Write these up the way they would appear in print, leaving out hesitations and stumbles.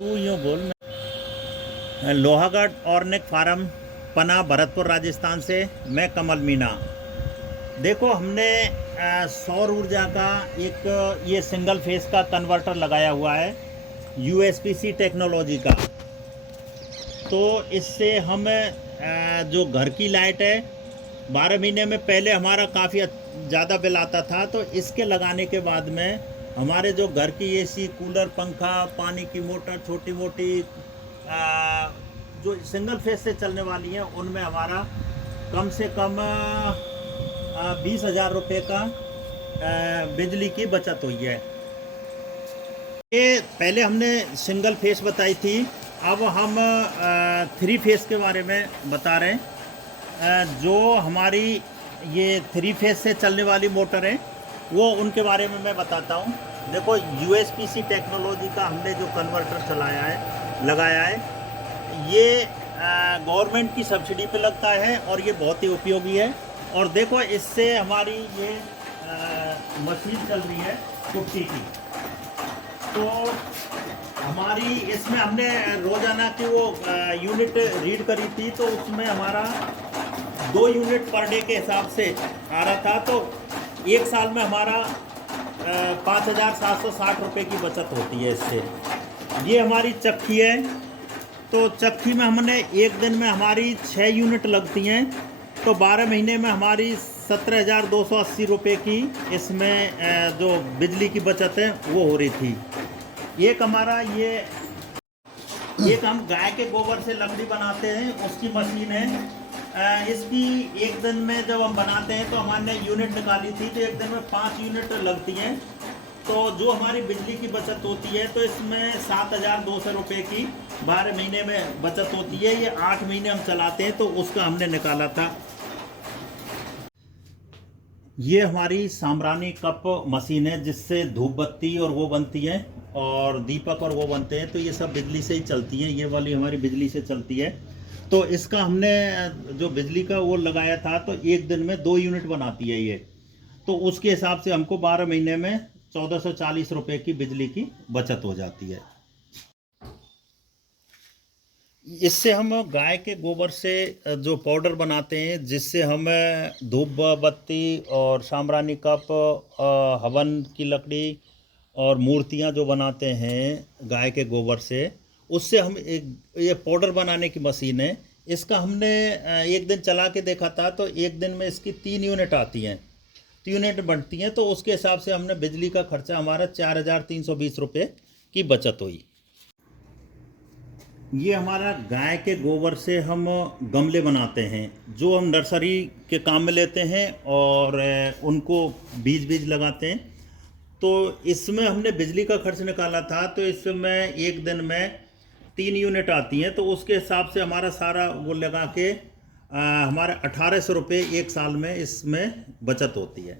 तू यूँ बोल। मैं लोहागढ़ ऑर्गेनिक फार्म, पना, भरतपुर, राजस्थान से मैं कमल मीणा। देखो, हमने सौर ऊर्जा का एक ये सिंगल फेस का कन्वर्टर लगाया हुआ है, यूएसपी टेक्नोलॉजी का। तो इससे हम जो घर की लाइट है, 12 महीने में पहले हमारा काफ़ी ज़्यादा बिल आता था। तो इसके लगाने के बाद में हमारे जो घर की एसी, कूलर, पंखा, पानी की मोटर, छोटी मोटी जो सिंगल फेस से चलने वाली हैं, उनमें हमारा कम से कम 20,000 रुपये का बिजली की बचत हुई है। ये पहले हमने सिंगल फेस बताई थी, अब हम 3 फेस के बारे में बता रहे हैं। जो हमारी ये 3 फेस से चलने वाली मोटर है, वो उनके बारे में मैं बताता हूँ। देखो, यूएसपीसी टेक्नोलॉजी का हमने जो कन्वर्टर चलाया है, लगाया है, ये गवर्नमेंट की सब्सिडी पे लगता है और ये बहुत ही उपयोगी है। और देखो, इससे हमारी ये मशीन चल रही है कुट्टी की। तो हमारी इसमें हमने रोज़ाना की वो यूनिट रीड करी थी, तो उसमें हमारा 2 यूनिट पर डे के हिसाब से आ रहा था। तो एक साल में हमारा 5,760 रुपये की बचत होती है इससे। ये हमारी चक्की है। तो चक्की में हमने एक दिन में हमारी 6 यूनिट लगती हैं, तो 12 महीने में हमारी 17,280 रुपये की इसमें जो बिजली की बचत है वो हो रही थी। एक हमारा ये एक हम गाय के गोबर से लकड़ी बनाते हैं, उसकी मशीन है। इसकी एक दिन में जब हम बनाते हैं तो हमने यूनिट निकाली थी, तो एक दिन में 5 यूनिट लगती हैं। तो जो हमारी बिजली की बचत होती है, तो इसमें 7,200 रुपये की 12 महीने में बचत होती है। ये 8 महीने हम चलाते हैं, तो उसका हमने निकाला था। ये हमारी साम्रानी कप मशीन है, जिससे धूप बत्ती और वो बनती है, और दीपक और वो बनते हैं। तो ये सब बिजली से ही चलती हैं, ये वाली हमारी बिजली से चलती है। तो इसका हमने जो बिजली का वो लगाया था, तो एक दिन में 2 यूनिट बनाती है ये। तो उसके हिसाब से हमको 12 महीने में 1,440 रुपये की बिजली की बचत हो जाती है। इससे हम गाय के गोबर से जो पाउडर बनाते हैं, जिससे हम धूप बत्ती और साम्रानी कप, हवन की लकड़ी और मूर्तियां जो बनाते हैं गाय के गोबर से, उससे हम ये पाउडर बनाने की मशीन है। इसका हमने एक दिन चला के देखा था, तो एक दिन में इसकी 3 यूनिट आती हैं, 3 यूनिट बनती हैं। तो उसके हिसाब से हमने बिजली का खर्चा हमारा 4,320 रुपये की बचत हुई। ये हमारा गाय के गोबर से हम गमले बनाते हैं, जो हम नर्सरी के काम में लेते हैं, और उनको बीज बीज लगाते हैं। तो इसमें हमने बिजली का खर्च निकाला था, तो इसमें एक दिन में 3 यूनिट आती हैं। तो उसके हिसाब से हमारा सारा वो लगा के हमारे 1,800 रुपये एक साल में इसमें बचत होती है।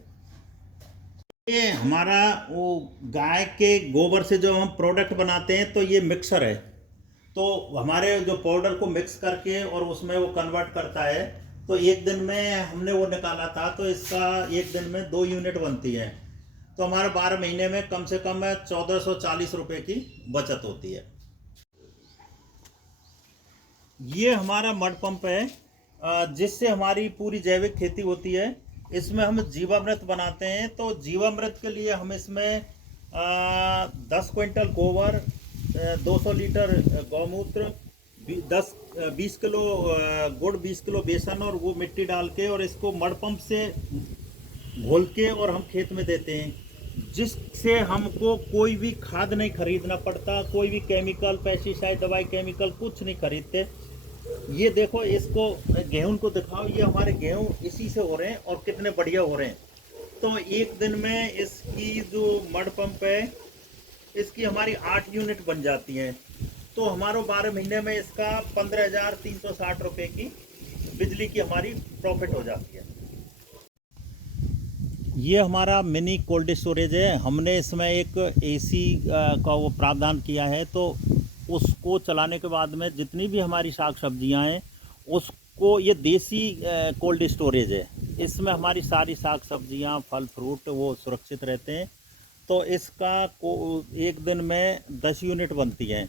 ये हमारा वो गाय के गोबर से जो हम प्रोडक्ट बनाते हैं, तो ये मिक्सर है। तो हमारे जो पाउडर को मिक्स करके और उसमें वो कन्वर्ट करता है। तो एक दिन में हमने वो निकाला था, तो इसका एक दिन में 2 यूनिट बनती है। तो हमारे 12 महीने में कम से कम 1,440 रुपये की बचत होती है। ये हमारा मड पंप है, जिससे हमारी पूरी जैविक खेती होती है। इसमें हम जीवामृत बनाते हैं। तो जीवामृत के लिए हम इसमें 10 क्विंटल गोबर, 200 लीटर गौमूत्र, 20 किलो गुड़, 20 किलो बेसन, और वो मिट्टी डाल के और इसको मड पंप से घोल के और हम खेत में देते हैं, जिससे हमको कोई भी खाद नहीं खरीदना पड़ता, कोई भी केमिकल, पेस्टिसाइड, दवाई, केमिकल कुछ नहीं खरीदते। ये देखो, इसको गेहूं को दिखाओ, ये हमारे गेहूं इसी से हो रहे हैं और कितने बढ़िया हो रहे हैं। तो एक दिन में इसकी जो मड पंप है, इसकी हमारी 8 यूनिट बन जाती हैं। तो हमारे 12 महीने में इसका 15,360 रुपये की बिजली की हमारी प्रॉफिट हो जाती है। ये हमारा मिनी कोल्ड स्टोरेज है। हमने इसमें एक एसी का वो प्रावधान किया है। तो उसको चलाने के बाद में जितनी भी हमारी साग सब्जियां हैं, उसको, ये देसी कोल्ड स्टोरेज है। इसमें हमारी सारी साग सब्जियां, फल फ्रूट वो सुरक्षित रहते हैं। तो इसका एक दिन में 10 यूनिट बनती हैं।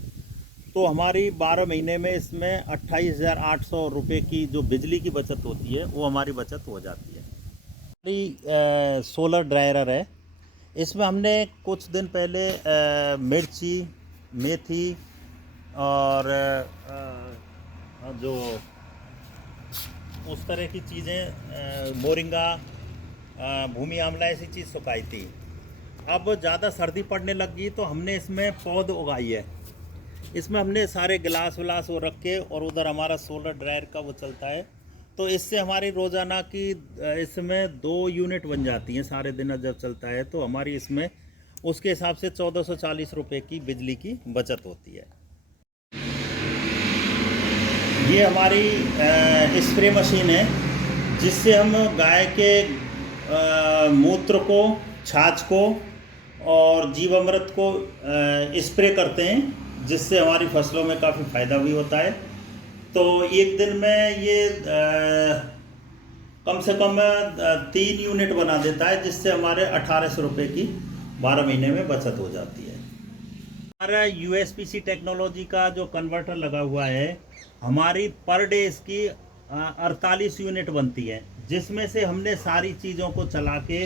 तो हमारी 12 महीने में इसमें 28,800 रुपये की जो बिजली की बचत होती है वो हमारी बचत हो जाती है। हमारी सोलर ड्रायर है। इसमें हमने कुछ दिन पहले मिर्ची, मेथी और जो उस तरह की चीज़ें, मोरिंगा, भूमि आंवला, ऐसी चीज़ सुखाई थी। अब ज़्यादा सर्दी पड़ने लगी तो हमने इसमें पौध उगाई है। इसमें हमने सारे गिलास विलास वो रख के, और उधर हमारा सोलर ड्रायर का वो चलता है, तो इससे हमारी रोज़ाना की इसमें 2 यूनिट बन जाती हैं सारे दिन जब चलता है, तो हमारी इसमें उसके हिसाब से 1440 रुपये की बिजली की बचत होती है। ये हमारी स्प्रे मशीन है जिससे हम गाय के मूत्र को, छाछ को और जीवामृत को स्प्रे करते हैं, जिससे हमारी फसलों में काफ़ी फ़ायदा भी होता है। तो एक दिन में ये कम से कम 3 यूनिट बना देता है, जिससे हमारे 1800 रुपये की 12 महीने में बचत हो जाती है। हमारा यूएसपीसी टेक्नोलॉजी का जो कन्वर्टर लगा हुआ है, हमारी पर डे इसकी 48 यूनिट बनती है, जिसमें से हमने सारी चीज़ों को चला के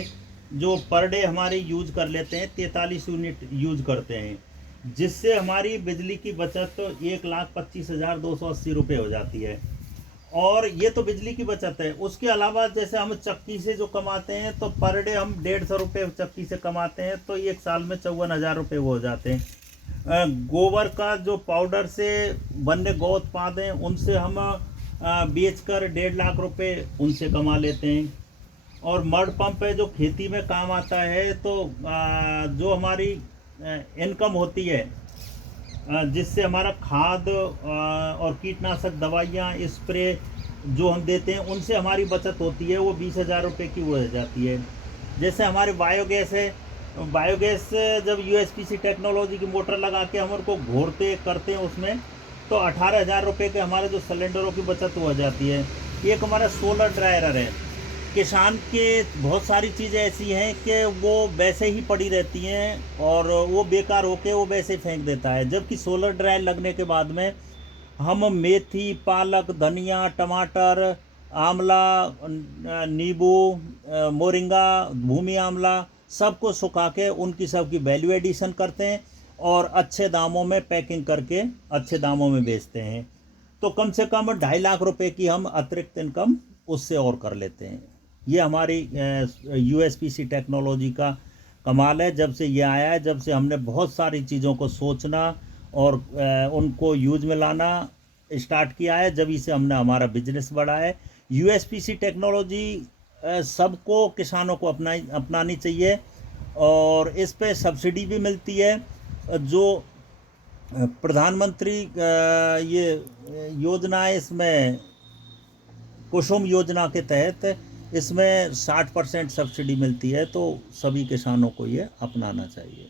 जो पर डे हमारी यूज कर लेते हैं 43 यूनिट यूज करते हैं, जिससे हमारी बिजली की बचत तो 1,25,280 रुपये हो जाती है। और ये तो बिजली की बचत है। उसके अलावा जैसे हम चक्की से जो कमाते हैं, तो पर डे हम 150 रुपये चक्की से कमाते हैं, तो एक साल में 54,000 रुपये वो हो जाते हैं। गोबर का जो पाउडर से बनने गौ उत्पाद हैं, उनसे हम बेचकर 1.5 लाख रुपये उनसे कमा लेते हैं। और मड पंप है जो खेती में काम आता है, तो जो हमारी इनकम होती है, जिससे हमारा खाद और कीटनाशक दवाइयाँ, स्प्रे जो हम देते हैं, उनसे हमारी बचत होती है, वो 20,000 रुपये की वो हो जाती है। जैसे हमारे बायोगैस है, बायोगैस जब यूएसपीसी टेक्नोलॉजी की मोटर लगा के हम उनको घोरते करते हैं उसमें, तो 18,000 रुपये के हमारे जो सिलेंडरों की बचत हो जाती है। एक हमारा सोलर ड्रायर है। किसान के बहुत सारी चीज़ें ऐसी हैं कि वो वैसे ही पड़ी रहती हैं और वो बेकार होके वो वैसे ही फेंक देता है, जबकि सोलर ड्रायर लगने के बाद में हम मेथी, पालक, धनिया, टमाटर, आंवला, नींबू, मोरिंगा, भूमि आंवला, सबको सुखा के उनकी सबकी वैल्यू एडिशन करते हैं और अच्छे दामों में पैकिंग करके अच्छे दामों में बेचते हैं। तो कम से कम 2.5 लाख रुपए की हम अतिरिक्त इनकम उससे और कर लेते हैं। ये हमारी यूएसपीसी टेक्नोलॉजी का कमाल है। जब से ये आया है, जब से हमने बहुत सारी चीज़ों को सोचना और उनको यूज में लाना स्टार्ट किया है, जब से हमने हमारा बिजनेस बढ़ा है। यूएसपीसी टेक्नोलॉजी सबको, किसानों को अपनानी चाहिए और इस पे सब्सिडी भी मिलती है। जो प्रधानमंत्री ये योजना है, इसमें कुसुम योजना के तहत इसमें 60% सब्सिडी मिलती है, तो सभी किसानों को ये अपनाना चाहिए।